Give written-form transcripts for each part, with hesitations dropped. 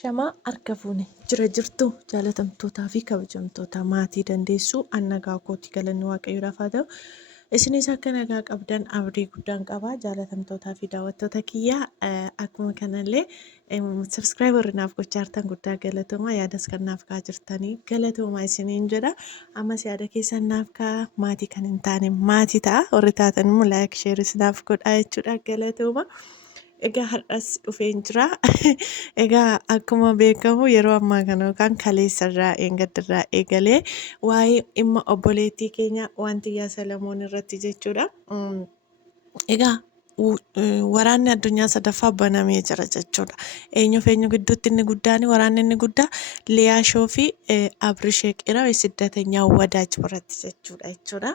Shamaa harka fuune jira jirtu jaalatamtootaa fi kabajamtoota maatii dandeessuu annagaa kootii galanni waaqayyoodhaaf haa ta'u. Isinis akka nagaa qabdan abdii guddaan qabaa jaalatamtootaa fi daawwattoota kiyyaa akkuma kanallee sabiskiraayibarii naaf gochaa jirtan guddaa galatoomaa yaadas kan naaf kaa'aa jirtanii galatoomaa isiniin jedha. Ammas yaada keessan naaf kaa'aa maatii kan hin taane maatii ta'a warri taatan immoo laayik sheeris naaf godhaa jechuudha galatooma. Egaa har'as dhufeen jira. Egaa akkuma beekamu yeroo ammaa kana yookaan kaleessarraa gaddarraa eegalee waa'ee dhimma obboleettii keenya Waantiyyaa Salamoon irratti jechuudha. Egaa waraanni addunyaa sadaffaa banamee jira jechuudha. Eenyuuf eenyu gidduutti inni guddaan waraanni inni guddaa Liyaashoo fi Abrishee Qiraw የስደተኛው ወዳጅ biratti jechuudha.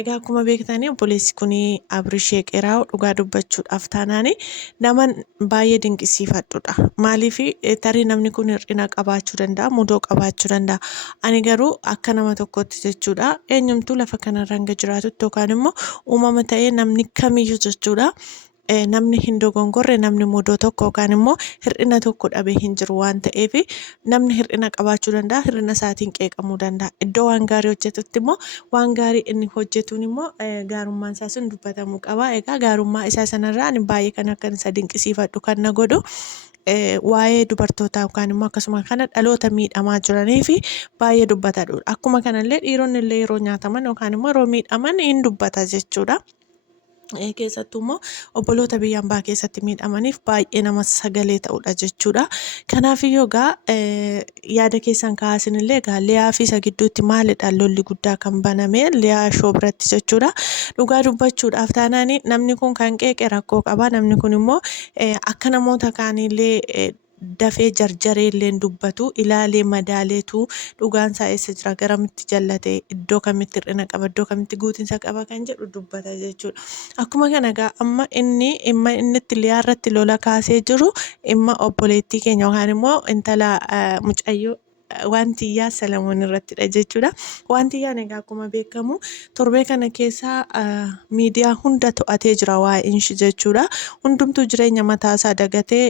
Egaa akkuma beektanii obboleessi kun Abrishee Qiraw dhugaa dubbachuudhaaf taanaani nama baay'ee dinqisiifadhudha. Maaliif tarii namni kun hir'ina qabaachuu danda'a, mudoo qabaachuu danda'a. Ani garuu akka nama tokkotti jechuudha eenyumtuu lafa kanarra hanga jiraatutti yookaan immoo uumama ta'ee namni kamiyyuu jechuudha. Namni hin dogongorre namni mudoo tokko yookaan immoo hir'ina tokko dhabee hin jiru waan ta'eef namni hir'ina qabaachuu danda'a, hir'ina isaatiin qeeqamuu danda'a. Iddoo waan gaarii hojjetutti immoo waan gaarii inni hojjetuun immoo gaarummaan isaa sun dubbatamuu qaba. Egaa gaarummaa isaa sanarraa ani baay'ee kan akka isa dinqisiifadhu kan na godhu waa'ee dubartootaa yookaan immoo akkasuma kana dhaloota miidhamaa jiranii fi baay'ee dubbatadha. Akkuma kanallee dhiironni illee yeroo nyaataman yookaan immoo yeroo miidhaman hin dubbata jechuudha. Keessattuu immoo obboloota biyya hambaa keessatti miidhamaniif baay'ee nama sagalee ta'udha jechuudha. Kanaafiyyuu egaa yaada keessan kaasinillee egaa Liyaa fi isa gidduutti maalidha lolli guddaa kan baname Liyaashoo biratti jechuudha. Dhugaa dubbachuudhaaf taanaani namni kun kan qeeqe rakkoo qaba. Namni kun immoo akka namoota kaanillee dafee jarjaree illee dubbatu ilaalee madaaleetu dhugaan isaa eessa jira garamitti jallate iddoo kamitti hir'ina qaba iddoo kamitti guutinsa qaba kan jedhu dubbata jechuudha. Akkuma kana egaa amma inni itti Liyaa irratti lola kaasee jiru dhimma obboleettii keenya yookaan immoo intala mucayyoo Waantiyyaa Salamoon irrattidha jechuudha. Waantiyyaan egaa akkuma beekamu torbee kana keessa miidiyaa hunda to'atee jira waa'een ishee jechuudha. Hundumtuu jireenya mataasaa dagatee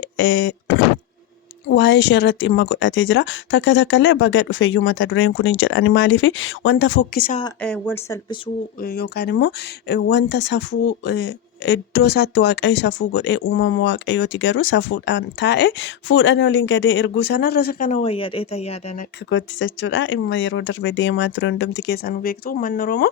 waa'ee ishee irratti dhimma godhatee jira. Takka illee baga dhufeeyyuu mata dureen kun hin jedhani maaliif wanta fokkisaa wal salphisuu yookaan immoo wanta safuu iddoo isaatti waaqayyo safuu godhee uumama waaqayyooti garuu safuudhaan taa'e fuudhan waliin gadee erguu sanarra kana wayyaadhee tayyaadan akka kootti jechuudha. Dhimma yeroo darbe deemaa ture hundumti keessan beektu uummanni Oromoo.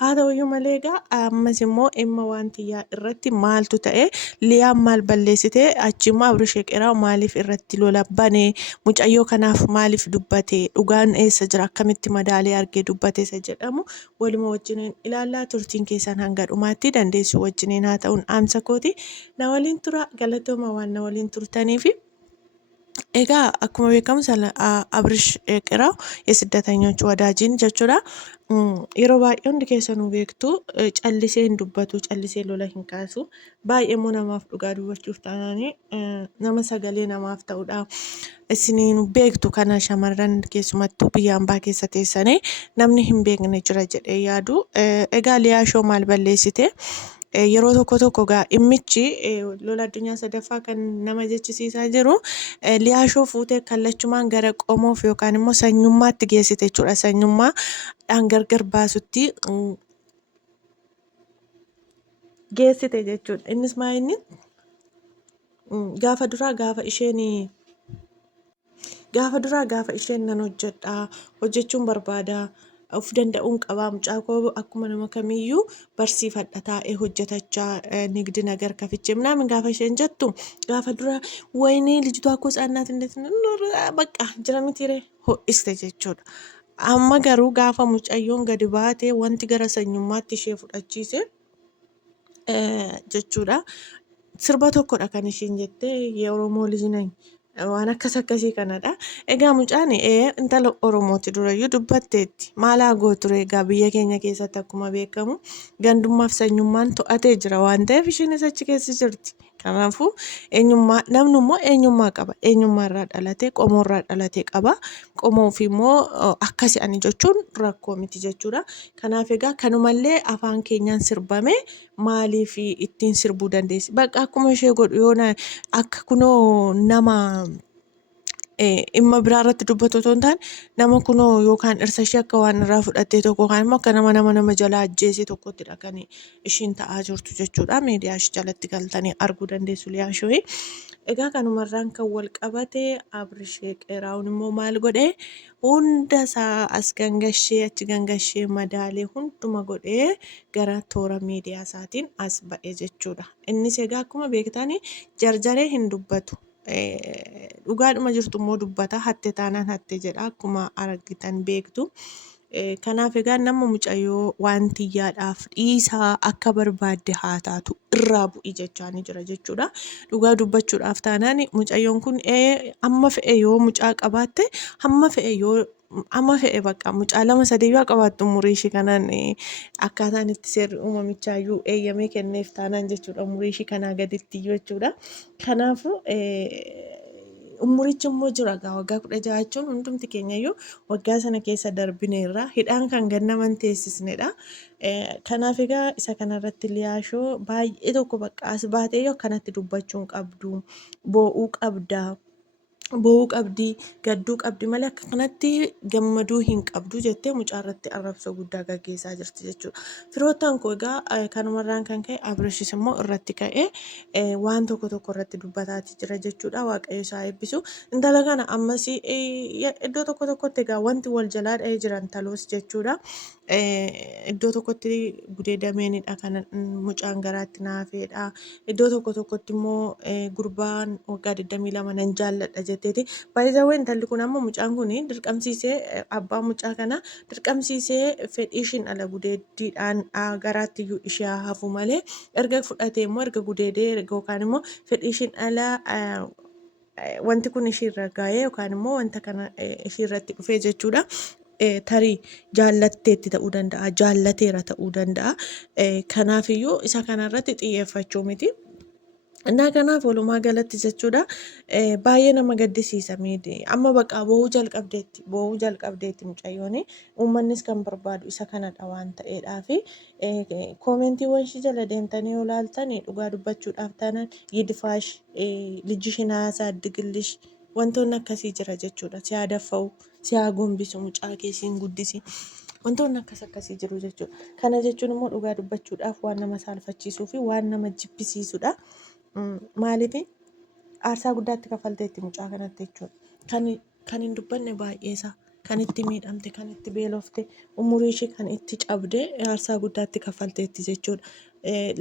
Haa ta'uyyuu malee egaa ammas immoo dhimma Waantiyyaa irratti maaltu ta'e Liyaan maal balleessite achimmoo Abrishee Qiraw maaliif irratti lola banee mucayyoo kanaaf maaliif dubbate dhugaan eessa jira akkamitti madaalee argee dubbate isa jedhamu waluma wajjiniin ilaallaa turtiin keessan hanga dhumaatti dandeessu wajjiniin haa ta'uun dhaamsa kooti na waliin tura galatooma waan na waliin turtaniif. Egaa akkuma beekamu Abrish Qiraw የስደተኞች ወዳጅን jechuudha. Yeroo baay'ee hundi keessanuu beektu callisee hin dubbatu callisee lola hin kaasu baay'ee immoo namaaf dhugaa dubbachuuf taanaanii nama sagalee namaaf ta'udha. Isiniin beektu kana shamarran keessumattuu biyya hambaa keessa teessanii namni hin beekne jira jedhee yaadu. Egaa Liyaashoo maal balleessite? Yeroo tokko egaa dhimmichi lola addunyaa sadaffaa kan nama jechisiisaa jiru Liyaashoo fuutee kallachumaan gara qomoof yookaan immoo sanyummaatti geessite jechuudha. Sanyummaadhaan gargar baasutti geessite jechuudha. Innis maa inni gaafa duraa gaafa isheen nan hojjechuun barbaada. Of danda'uun qabaa mucaa koo akkuma nama kamiyyuu barsiifadha taa'ee hojjetachaa nigdi nagar kafichee ምናምን gaafa isheen jettu gaafa dura wayinii ልጅቷ እኮ ህጻናት እንዴት በቃ jira mitiire ho'iste jechuudha. Amma garuu gaafa mucayyoon gadi baatee wanti gara sanyummaatti ishee fudhachiise jechuudha. Sirba tokkodha kan isheen jettee የኦሮሞ ልጅ ነኝ waan akkasii kanadha. Egaa mucaan intala Oromooti durayyuu dubbatteetti. Maal haa gootu egaa biyya keenya keessatti akkuma beekamu gandummaaf sanyummaan to'atee jira waan ta'eef isheenis achi keessa jirti. Kanaafuu namni immoo eenyummaa qaba. Eenyummaa irraa dhalatee qomoo irraa dhalatee qaba. Qomoo ofii immoo akkasi ani jechuun rakkoo miti jechuudha. Kanaaf egaa kanumallee afaan keenyaan sirbame maaliif ittiin sirbuu dandeessi? Bakka akkuma ishee godhu yoo akka kunoo nama dhimma biraa irratti dubbatu otoo hin taane nama kunoo yookaan dhirsa ishee akka waan irraa fudhattee tokko yookaan immoo akka nama jalaa ajjeese tokkottidha kan ishiin ta'aa jirtu jechuudha. Miidiyaa ishee jalatti galtanii arguu dandeessu Liyaashooyi. Egaa kanumarraan kan wal qabate Abrish Qeeraa'uun immoo maal godhee hunda isaa as gangashee achi gangashee madaalee hunduma godhee gara toora miidiyaa isaatiin as ba'e jechuudha. Innis egaa akkuma beektani jarjaree hin dubbatu. Dhugaadhuma jirtu immoo dubbata. Hatte taanaan hatte jedha akkuma argitan beektu. Kanaaf egaa nama mucayyoo waan xiyyaadhaaf dhiisaa akka barbaadde haa taatu irraa bu'i jechaa ni jira jechuudha. Dhugaa dubbachuudhaaf taanaan mucayyoon kun amma fe'e yoo mucaa qabaatte hamma fe'e yoo amma fe'e bakka mucaa 2-3 yoo qabaattu umurii ishee kanaan akkaataan itti seerri uumamichaayyuu eeyyamee kenneef taanaan jechuudha umurii ishee kanaa gaditti jechuudha. Kanaafuu umurichi immoo jira egaa waggaa 16 jechuun hundumti keenyayyuu waggaa sana keessa darbineerra hidhaan kan gannaman teessisnedha. Kanaaf egaa isa kanarratti Liyaashoo baay'ee tokko bakka as baatee yoo akkanatti dubbachuu hin qabdu boo'uu qabda. Boo'uu qabdi, gadduu qabdi malee akka kanatti gammaduu hin qabdu jettee mucaa irratti arrabsa guddaa gaggeessaa jirti jechuudha. Firoottan koo egaa kanumarraan kan ka'e Abrishis immoo irratti ka'ee waan tokko irratti dubbataati jira jechuudha. Waaqayyo isaa eebbisu. Intala kana ammas iddoo tokkotti egaa wanti wal jalaa dha'ee jiran taloos jechuudha. Iddoo tokkotti gudeedameenidha kan mucaan garaatti naafedha. Iddoo tokkotti immoo gurbaan waggaa 22 nan jaalladha jetteeti. By the way intalli kun ammoo mucaan kun dirqamsiisee abbaa mucaa kana dirqamsiisee fedhii ishiin ala gudeeddiidhaan garaatti iyyuu ishee hafu malee erga fudhatee immoo erga gudeedee yookaan immoo fedhii ishiin ala wanti kun ishiirra gaa'ee yookaan immoo wanta kana ishiirratti dhufee jechuudha. Tarii jaallatteetti ta'uu danda'a, jaallateera ta'uu danda'a. Kanaafiyyuu isa kanarratti xiyyeeffachuu miti. Innaa kanaaf walumaa galatti jechuudha baay'ee nama gaddisiisa amma bakka boo'uu jalqabdeetti mucayyoon uummannis kan barbaadu isa kanadha waan ta'eedhaafi koomentiiwwan ishee jala deemtanii yoo ilaaltan dhugaa dubbachuudhaaf taanaan yidfaash lijishin haasaa digillish wantoonni akkasii jira jechuudha. Si haa daffa'u, si haa gombisu, mucaa keessiin guddisi. Wantoonni akkasii jiru jechuudha. Kana jechuun immoo dhugaa dubbachuudhaaf waan nama saalfachiisuu fi waan nama jibbisiisudha. Maaliif aarsaa guddaatti kafalteetti mucaa kanatti jechuudha. Kan hin dubbanne baay'eesaa kan itti miidhamte kan itti beelofte umurii ishee kan itti cabde aarsaa guddaatti kafalteetti jechuudha.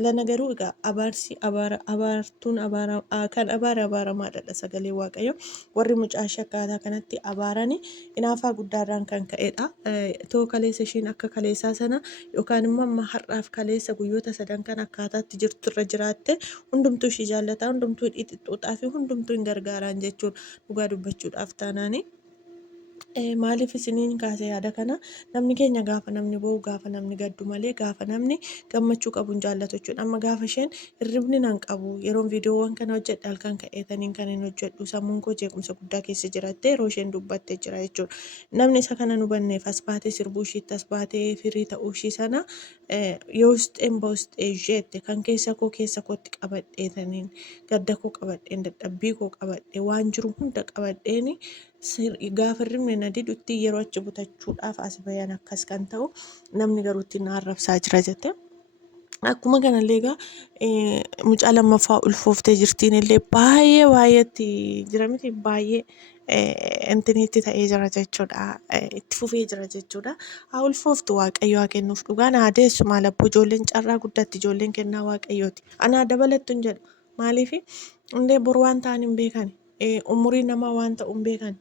Lana garuu egaa abaartuun kan abaaramaadha sagalee waaqayyo warri mucaa ishee akkaataa kanatti abaarani inaafaa guddaarraan kan ka'edha. Too kaleessa ishiin akka kaleessaa sana yookaan immoo amma har'aaf kaleessa guyyoota 3 kan akkaataatti jirtu irra jiraatte hundumtuu ishee jaallataa hundumtuu xixxuuxaa fi hundumtuu hin gargaaraan jechuudha. Dhugaa dubbachuudhaaf taanaani. Maaliif isiniin kaasee yaada kana namni keenya gaafa namni boo'u gaafa namni gaddu malee gaafa namni gammachuu qabu hin jaallatu jechuudha. Amma gaafa isheen hirribni nan qabu yeroon viidiyoowwan kana hojjedhe halkan ka'eetaniin kan hin hojjedhu sammuun koo jeequmsa guddaa keessa jirattee yeroo isheen dubbattee jira jechuudha. Namni isa kana nu banneef as baatee sirbuu ishiitti as baatee firii ta'uu ishii sana yoo usxeen ba'usxee isheette kan keessa kootti qabadheetaniin gadda koo qabadheen dadhabbii koo qabadhee waan jiru hunda qabadheeni. Gaafa hirribni na didutti yeroo achi butachuudhaaf as bayan akkas kan ta'u namni garuu itti na arrabsaa jira jette. Akkuma kanallee egaa mucaa lammaffaa ulfooftee jirtiin illee baay'eetti jira miti baay'ee intiniitti ta'ee jira jechuudha. Itti fufee jira jechuudha. Haa ulfooftu waaqayyo haa kennuuf dhugaan haa deessu maal abboo ijoolleen carraa guddaatti ijoolleen kennaa waaqayyooti. Anaa dabalattu hin jedhu maaliif illee bor waan ta'an hin beekan umurii namaa waan ta'u hin beekan.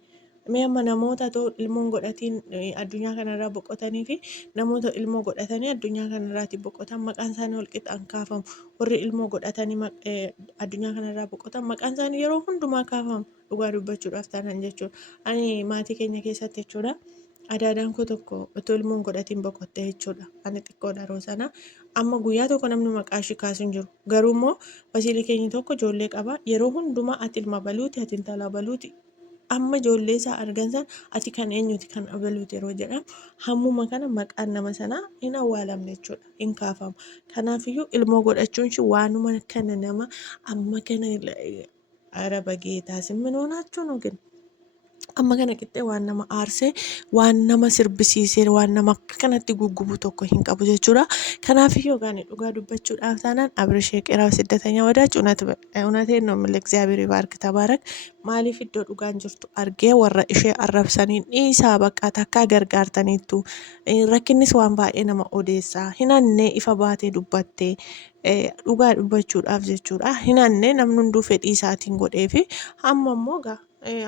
Mee amma namoota ilmoon godhatiin addunyaa kanarraa boqotanii fi namoota ilmoo godhatanii addunyaa kanarraati boqotan maqaan isaanii walqixaan kaafamu. Warri ilmoo godhatanii addunyaa kanarraa boqotan maqaan isaanii yeroo hundumaa kaafamu dhugaa dubbachuudhaaf taanaan jechuudha. Ani maatii keenya keessatti jechuudha. Adaadaan koo tokko otoo ilmoon godhatiin boqotte jechuudha. Ani xiqqoodha yeroo sana. Amma guyyaa tokko namni maqaa ishee kaasu hin jiru. Garuu immoo wasiilii keenya tokko ijoollee qaba. Yeroo hundumaa ati ilma baluuti, ati intala baluuti. Amma ijoollee isaa argan sana ati kan eenyuti kan abaluuti yeroo jedhamu hammuma kana maqaan nama sanaa hin awwaalamne jechuudha. Hin kaafamu. Kanaafiyyuu ilmoo godhachuun ishee waanuma kana nama amma kana araba geetaa simminoo naachuun yookiin Amma kana qixxee waan nama aarsee, waan nama sirbisiisee, waan nama akka kanatti guggubu tokko hin qabu jechuudha. Kanaafiyyuu egaa dhugaa dubbachuudhaaf taanaan Abiresh Yeqeraa ስደተኛ ወዳጅ እውነቴን ነው የምልህ እግዚአብሔር ይባርክ ተባረክ maaliif iddoo dhugaan jirtu argee warra ishee arrabsanii dhiisaa bakka takkaa gargaartaniittu rakkinnis waan baay'ee nama odeessaa hinannee ifa baatee dubbattee dhugaa dubbachuudhaaf jechuudha hinannee namni hunduu fedhii isaatiin godhee fi amma immoo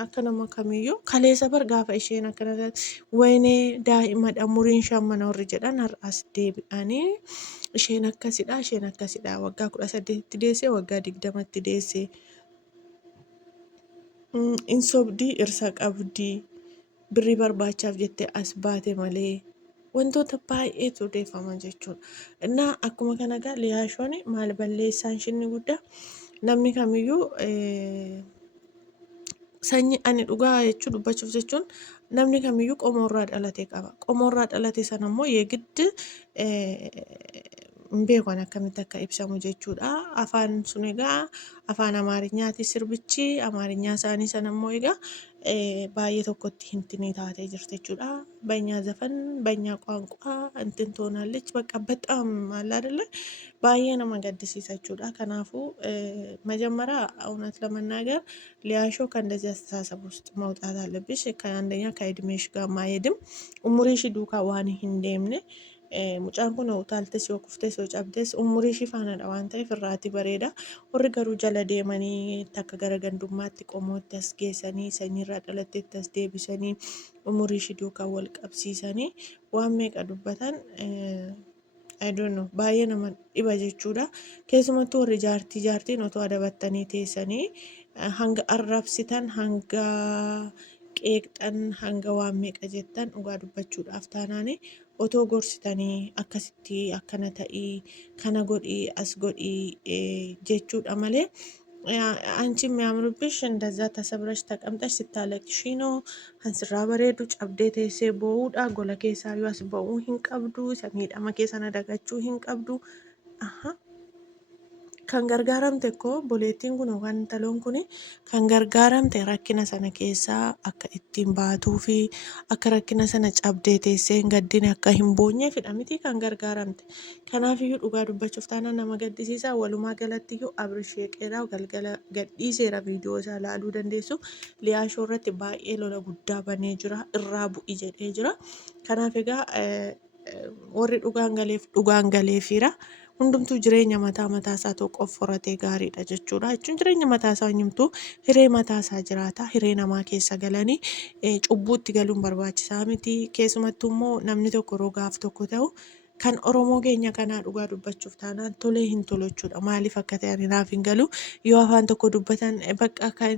akka nama kamiyyuu kaleessa bar gaafa isheen akkana waynee daa'imadha umuriin ishee amma warri jedhan har'as deebi'anii isheen akkasidha waggaa 18tti deessee waggaa 20tti deessee in sobdii dhirsa qabdii birrii barbaachaaf jettee as baate malee wantoota baay'eetu odeeffama jechuudha. Innaa akkuma kana egaa liyaashoon maal balleessaan ishee guddaa namni kamiyyuu sanyii ani dhugaa jechuu dubbachuuf jechuun namni kamiyyuu qomoorraa dhalate qaba. Qomoorraa dhalate sana immoo yeegiddi hin beekan akkamitti akka ibsamu jechuudha. Afaan sun egaa afaan Amaariñaati sirbichi. Amaariñaa isaanii sana immoo egaa baay'ee tokkotti hintini taatee jirti jechuudha. በእኛ ዘፈን በእኛ ቋንቋ እንትን ትሆናለች በቃ በጣም አለ አይደለ ባየ ነው መገድሲሳ jechuudha. Kanaafuu መጀመሪያ እውነት ለመናገር ሊያሾ ከእንደዚህ አስተሳሰብ ውስጥ መውጣት አለብሽ። ከአንደኛ ከእድሜሽ ጋር ማይሄድም ኡሙሪሽ ዱካ ዋን ሂንዴምነ mucaan kun utaaltes yoo kuftes yoo cabdes umurii ishii faanadha waan ta'eef irraati bareeda. Warri garuu jala deemanii takka gara gandummaatti qomootti as geessanii sanyiirraa dhalatteetti as deebisanii umurii ishii duukaa wal qabsiisanii waan meeqa dubbatan I don't know baay'ee nama dhiba jechuudha. Keessumattuu warri jaartiin otoo adabattanii teessanii hanga arrabsitan hanga qeeqxan hanga waan meeqa jettan dhugaa dubbachuudhaaf taanaani otoo gorsitanii akkasitti akkana ta'ii kana godhii as godhii jechuudha malee አንቺ የሚያምርብሽ እንደዛ ተሰብረሽ ተቀምጠሽ ስታለቅሺ ነው አንስራ በሬዱ ጨብዴ ቴሴ ቦውዳ ጎለ ኬሳዩ አስበኡ ሂንቀብዱ ሰሚidhama keessa nadagachuu hin qabdu kan gargaaramte ko boleettiin kun yookaan intaloon kun kan gargaaramte rakkina sana keessaa akka ittiin baatuu fi akka rakkina sana cabdee teessee hin gaddine akka hin boonyeefidha miti kan gargaaramte. Kanaafiyyuu dhugaa dubbachuuf taanaan nama gaddisiisa. Walumaa galattiyyuu Abiresh Yeqeraa galgala gadhiiseera viidiyoo isaa ilaaluu dandeessu. Liyaashoo irratti baay'ee lola guddaa banee jira. Irraa bu'i jedhee jira. Kanaaf egaa warri dhugaan galeefiira. Hundumtuu jireenya mataa isaa tokkoof horatee gaariidha jechuudha. Jechuun jireenya mataa isaa himtuu hiree mataa isaa jiraata. Hiree namaa keessa galanii cubbuutti galuun barbaachisaa miti. Keessumattuu immoo namni tokko rogaaf tokko ta'u kan Oromoo keenya kanaa dhugaa dubbachuuf taanaan tolee hin tolu jechuudha. Maaliif akka ta'an naaf hin galu yoo afaan tokko dubbatan bakka kan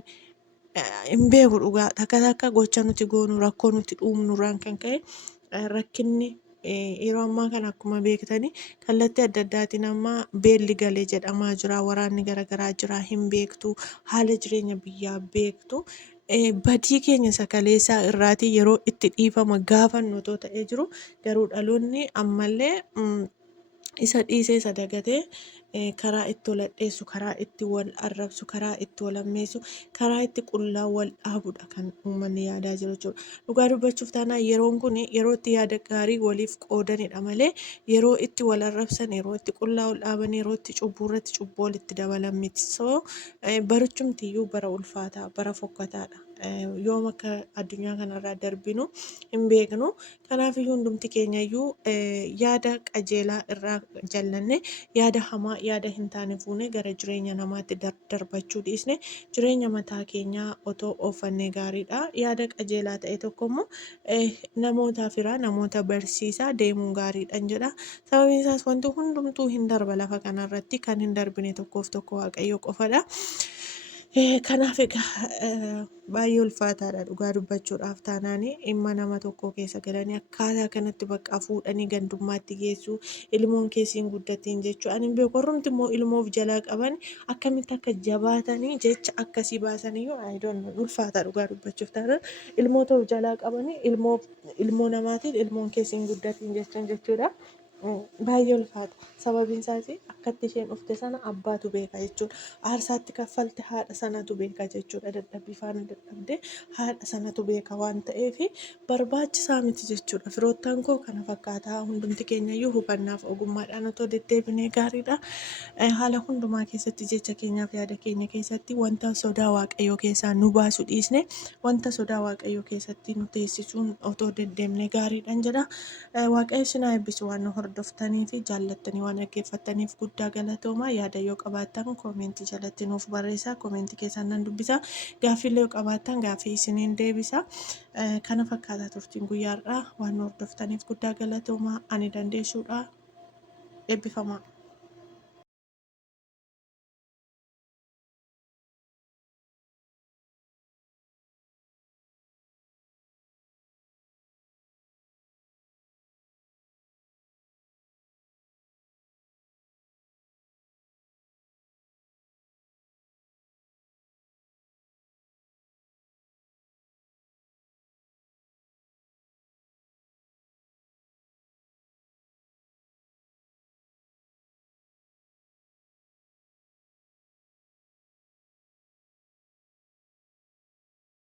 hin beeku dhugaa takka gocha nuti goonu rakkoo nuti dhuumnurraan kan ka'e rakkinni yeroo ammaa kana akkuma beektanii kallattii adda addaatiin amma beelli galee jedhamaa jira. Waraanni garaagaraa jira hin beektu. Haala jireenya biyyaa beektu. Badii keenya sakaleessaa irraatii yeroo itti dhiifama gaafannu otoo ta'ee jiru garuu dhaloonni ammallee isa dhiisee isa dagatee karaa itti wal hadheessu, karaa itti wal arrabsu, karaa itti wal hammeessu, karaa itti qullaa wal dhaabudha kan uummanni yaadaa jiru jechuudha. Dhugaa dubbachuuf taanaan yeroon kun yeroo itti yaada gaarii waliif qoodanidha malee yeroo itti wal arrabsan, yeroo itti qullaa wal dhaaban, yeroo itti cubbuu irratti cubbuu walitti dabalan miti. So barichumtiyyuu bara ulfaataa, bara fokkataadha. Yoom akka addunyaa kanarraa darbinu hin beeknu. Kanaafiyyuu hundumti keenyayyuu yaada qajeelaa irraa jallanne yaada hamaa yaada hin taane fuunee gara jireenya namaatti darbachuu dhiisne jireenya mataa keenyaa otoo oofannee gaariidha. Yaada qajeelaa ta'e tokko immoo namootaaf irraa namoota barsiisaa deemuun gaariidhaan jedha. Sababiin isaas wanti hundumtuu hin darba lafa kanarratti kan hin darbine tokkoof tokko Waaqayyo qofadha. Kanaaf egaa baay'ee ulfaataadha dhugaa dubbachuudhaaf taanaani dhimma nama tokko keessa galanii akkaataa kanatti bakka fuudhanii gandummaatti geessu ilmoon keessiin guddatiin jechuu ani hin beeku. Warrumti immoo ilmoof jalaa qaban akkamitti akka jabaatanii jecha akkasii baasaniyyuu I don't know ulfaata dhugaa dubbachuuf taanaan ilmoota of jalaa qabanii ilmoo namaatiin ilmoon keessiin guddatiin jechuudha. baay'ee ulfaata. Sababiin isaas akkatti isheen dhufte sana abbaatu beeka jechuudha. Aarsaatti kaffalte haadha sanatu beeka jechuudha. Dadhabbii faana dadhabdee haadha sanatu beeka waan ta'eef barbaachisaa miti jechuudha. Firoottan koo kana fakkaataa hundumti keenyayyuu hubannaaf ogummaadhaan otoo deddeebinee gaariidha. Haala hundumaa keessatti jecha keenyaaf yaada keenya keessatti wanta sodaa waaqayyoo keessaa nu baasu dhiisne wanta sodaa waaqayyoo keessatti nu teessisuun otoo deddeemnee gaariidhaan jedha. Waaqayyo isin haa eebbisu waan nu hordoftanii fi jaallattanii waan dhaggeeffattaniif guddaa galatoomaa. Yaada yoo qabaattan koomentii jalatti nuuf barreessaa. Koomentii keessaan nan dubbisa. Gaaffiillee yoo qabaattan gaaffii isiniin deebisa. Kana fakkaataa turtiin guyyaarraa waan nu hordoftaniif guddaa galatoomaa. Ani dandeessuudha. Eebbifamaa.